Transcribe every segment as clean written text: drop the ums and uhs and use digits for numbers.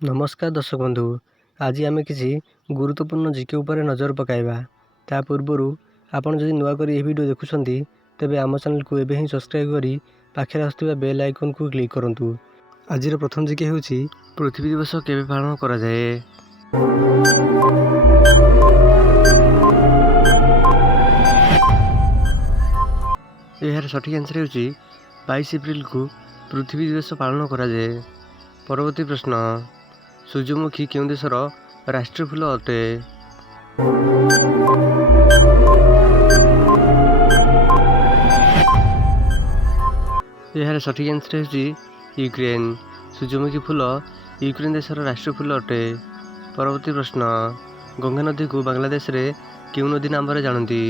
नमस्कार दर्शक बंधु, आज आम किसी गुरुत्वपूर्ण जीके उपर नजर पकाइबा। ता पूर्व आपन जदि नुआ करी वीडियो देखुछंती तेबे आम चैनल को एबे ही सब्सक्राइब करी पाखे आसुवा बेल आइकन को क्लिक करंतु। आज प्रथम जीके हेउची पृथ्वी दिवस केबे पालन करा जाए। यार सठिक आंसर हेउची 22 एप्रिल को पृथ्वी दिवस पालन करा जाए। परवर्ती प्रश्न, सूर्यमुखी केउं देशर राष्ट्रीय फूल अटे? यार सठिक आंसर हेउची यूक्रेन। सूर्यमुखी फूल यूक्रेन देशर राष्ट्रीय फूल अटे। परवर्ती प्रश्न, गंगा नदी को बांग्लादेश रे केउं नदी नाम रे जानती?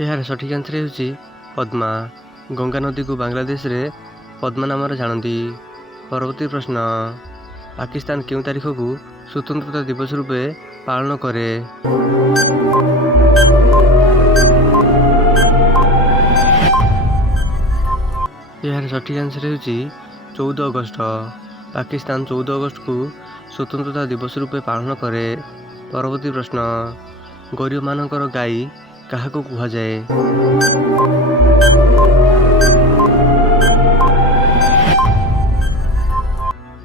यार सठिक आंसर हेउची पद्मा। गंगा नदी को बांग्लादेश रे पद्मा नाम रे जानती। परवर्ती प्रश्न, पाकिस्तान केउं तारीख को स्वतंत्रता दिवस रूपे पालन करे? यार सठिक आंसर हेउची 14 अगस्त। पाकिस्तान 14 अगस्त को स्वतंत्रता दिवस रूपे पालन करे। परवर्ती प्रश्न, गरीब मानकर गाई काहाको कुहा जाए?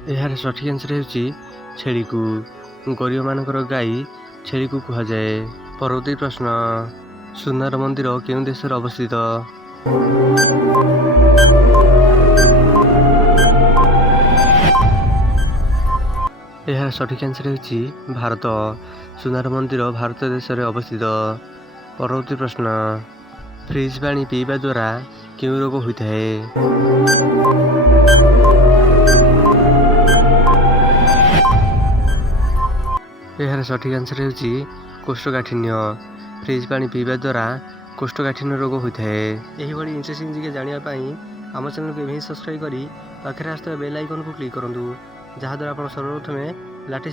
यार सठिक आंसर हेउची छेली को। गरीब मानकर गाई छेली को कुहा जाए। परवर्ती प्रश्न, सुनार मंदिर केउं देश रे अवस्थित? यार सठिक आंसर हेउची भारत। सुनार मंदिर भारत देश रे अवस्थित। परवर्ती प्रश्न, फ्रिज पानी पीवा द्वारा केउं रोग होइथाए? यार सठिक आंसर हेउची कोष्ठकाठिन्य। फ्रिज पानी पीवा द्वारा कोष्ठकाठिन्य रोग होइथाए। एही भली इंटरेस्टिंग जीके जानिया पई आम चैनल को भी सब्सक्राइब करी पाखरे आसुवा बेल आइकन को क्लिक करंतु, जहा द्वारा आपण सर्वप्रथमे लाटेस्ट